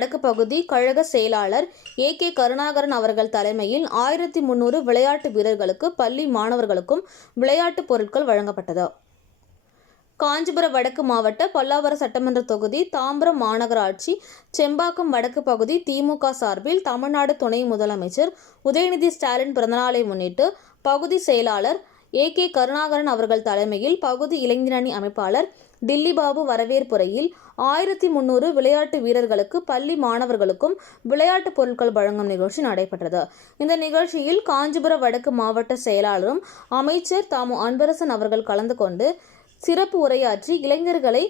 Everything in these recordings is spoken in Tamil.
வடக்கு பகுதி கழக செயலாளர் ஏ கே கருணாகரன் அவர்கள் தலைமையில் ஆயிரத்தி முன்னூறு விளையாட்டு வீரர்களுக்கு பள்ளி மாணவர்களுக்கும் விளையாட்டுப் பொருட்கள் வழங்கப்பட்டது. காஞ்சிபுரம் வடக்கு மாவட்ட பல்லாவரம் சட்டமன்ற தொகுதி தாம்பரம் மாநகராட்சி செம்பாக்கம் வடக்கு பகுதி திமுக சார்பில் தமிழ்நாடு துணை முதலமைச்சர் உதயநிதி ஸ்டாலின் பிறந்தநாளை முன்னிட்டு பகுதி செயலாளர் ஏ கே கருணாகரன் அவர்கள் தலைமையில் பகுதி இளைஞரணி அமைப்பாளர் டில்லி பாபு வரவேற்புரையில் ஆயிரத்தி முன்னூறு விளையாட்டு வீரர்களுக்கு பள்ளி மாணவர்களுக்கும் விளையாட்டுப் பொருட்கள் வழங்கும் நிகழ்ச்சி நடைபெற்றது. இந்த நிகழ்ச்சியில் காஞ்சிபுரம் வடக்கு மாவட்ட செயலாளரும் அமைச்சர் தாமு அன்பரசன் அவர்கள் கலந்து கொண்டு சிறப்பு உரையாற்றி இளைஞர்களை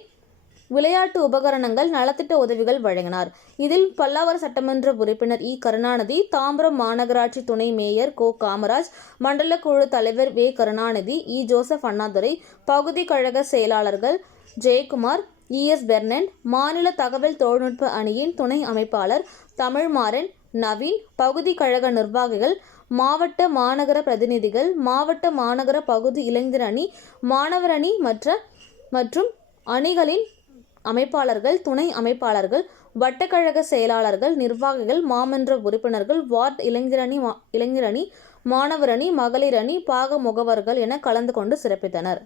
விளையாட்டு உபகரணங்கள் நலத்திட்ட உதவிகள் வழங்கினார். இதில் பல்லாவர சட்டமன்ற உறுப்பினர் இ. கருணாநிதி தாம்பரம் மாநகராட்சி துணை மேயர் கோ. காமராஜ் மண்டல குழு தலைவர் வே. கருணாநிதி இ. ஜோசப் அண்ணாதுரை பகுதி கழக செயலாளர்கள் ஜெயக்குமார் இஎஸ் பெர்னன் மாநில தகவல் தொழில்நுட்ப அணியின் துணை அமைப்பாளர் தமிழ்மாறன் நவீன் பகுதி கழக நிர்வாகிகள் மாவட்ட மாநகர பிரதிநிதிகள் மாவட்ட மாநகர பகுதி இளைஞர் அணி மாணவர் அணி மற்ற மற்றும் அணிகளின் அமைப்பாளர்கள் துணை அமைப்பாளர்கள் வட்டக்கழக செயலாளர்கள் நிர்வாகிகள் மாமன்ற உறுப்பினர்கள் வார்டு இளைஞரணி மா- இளைஞரணி மாணவர் அணி மகளிர் அணி பாக முகவர்கள் என கலந்து கொண்டு சிறப்பித்தனர்.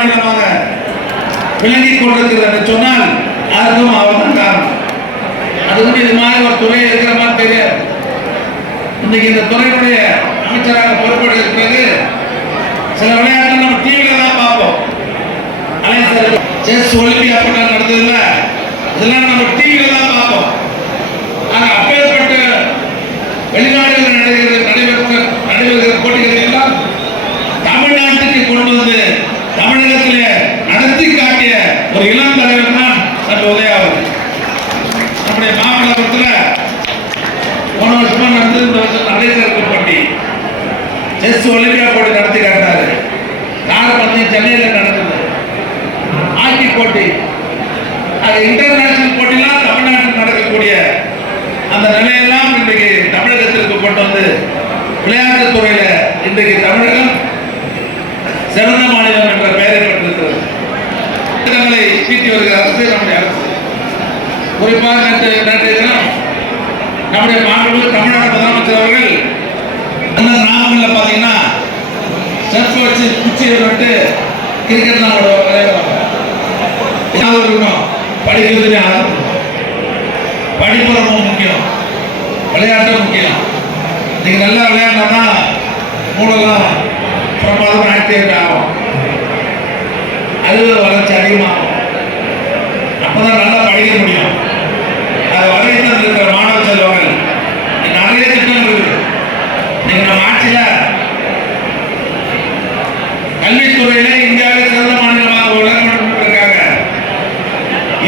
மாநிலமாக விளங்கிக் கொண்டிருக்கிறது என்று சொன்னால் அதுக்கும் அவர் தான் காரணம். அது வந்து இது மாதிரி ஒரு துறை இருக்கிற மாதிரி தெரியாது இன்னைக்கு இந்த துறையினுடைய அமைச்சராக பொறுப்பெடுத்த பிறகு சில விளையாட்டு நம்ம டிவியில தான் பார்ப்போம். அலைன்ஸ் செஸ் ஒலிம்பியா போட்டா நடந்ததுல இதெல்லாம் நம்ம டிவியில தான் பார்ப்போம். சற்று உதயாவது நம்முடைய மாமல்லபுரத்தில் போன வருஷமா நடந்து இந்த வருஷம் நடைபெறும் போட்டி. செஸ் ஒலிம்பியா போட்டி நடத்தி காட்டினாரு. கார் பந்தயம் சென்னையில் நடந்தது. ஹாக்கி போட்டி. அது இன்டர்நேஷனல் போட்டிலாம் தமிழ்நாட்டில் நடக்கக்கூடிய அந்த நிலையெல்லாம் இன்றைக்கு தமிழகத்திற்கு கொண்டு வந்து விளையாட்டுத் துறையில இன்றைக்கு தமிழகம் சிறந்த மாநிலம் தீட்டி வருகிற அரசு நம்முடைய அரசு. குறிப்பாக நேற்று நேற்றைய தினம் நம்முடைய மாண்பு தமிழ்நாடு முதலமைச்சர் அவர்கள் அந்த நாமக்கல்ல பார்த்தீங்கன்னா செஃப் வச்சு குச்சியை விட்டு கிரிக்கெட் தான் விளையாடுவாங்க ஞாபகம் இருக்கணும் படிக்கிறது ஞாபகம் படிப்பு ரொம்ப முக்கியம். விளையாட்டும் முக்கியம். நீங்கள் நல்லா விளையாடினா தான் மூளெல்லாம் பிரமாதம் ஆக்டிவேட் ஆகும் அது வளர்ச்சி அதிகமாகும் அப்பதான் முடியும். அதை வரைக்கும் இருக்கிற மாணவ செல்வங்கள் நிறைய திட்டம் இருக்குது நீங்க நம்ம ஆட்சியில் கல்வித்துறையில இந்தியாவில் சிறந்த மாநிலமாக விளக்கப்பட்டிருக்காங்க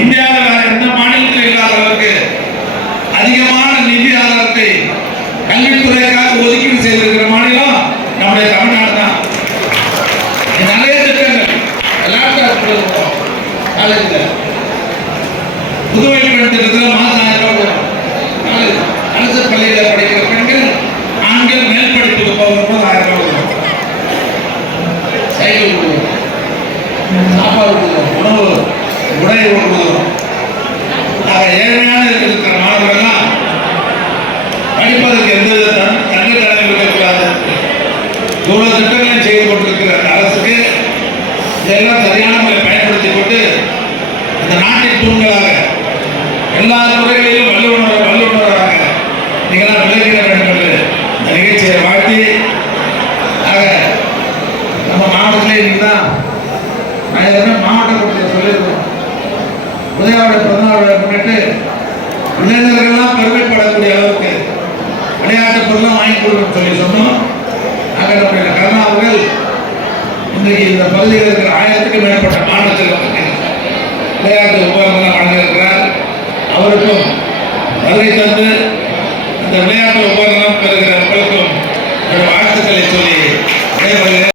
இந்தியாவில் வேற எந்த மாநிலத்தில் இல்லாத அளவுக்கு அதிகமான நிதி ஆதாரத்தை கல்வித்துறைக்காக ஒதுக்கீடு செய்திருக்கிற மாநிலம் நம்முடைய தமிழ்நாடு தான். நிறைய திட்டங்கள் லேப்டாப் காலேஜில். புதுவை பெண் மாதம் ஆயிரம் வரும். அரசு பள்ளியில் படிக்கிற பெண்கள் ஆண்கள் மேல் படிப்புக்கு போகும்போது ஆயிரம் ரூபாய் சைக்கிள் சாப்பாடு உணவு உடை கொடுக்குறோம் ஆக ஏழ்மையான மாவட்டத்திலே இன்னைக்கு தான் நான் எதுவுமே மாவட்ட கூட்டத்தில் சொல்லியிருக்கோம். உதயாவுடைய பிறந்தநாள் விழா பெற்று இளைஞர்கள்லாம் பெருமைப்படக்கூடிய அளவுக்கு விளையாட்டு பொருளும் வாங்கி கொடுக்கணும்னு சொல்லி சொன்னோம். ஆக நம்முடைய கருணா அவர்கள் இன்றைக்கு இந்த பகுதியில் இருக்கிற ஆயிரத்துக்கும் மேற்பட்ட மாணவ செல்வங்களுக்கு விளையாட்டு உபகரணங்களை வழங்கியிருக்கிறார் அவருக்கும் வருகை தந்து இந்த விளையாட்டு உபகரணம் பெறுகிற மக்களுக்கும் என்னுடைய வாழ்த்துக்களை சொல்லி விடைபெறுகிறேன்.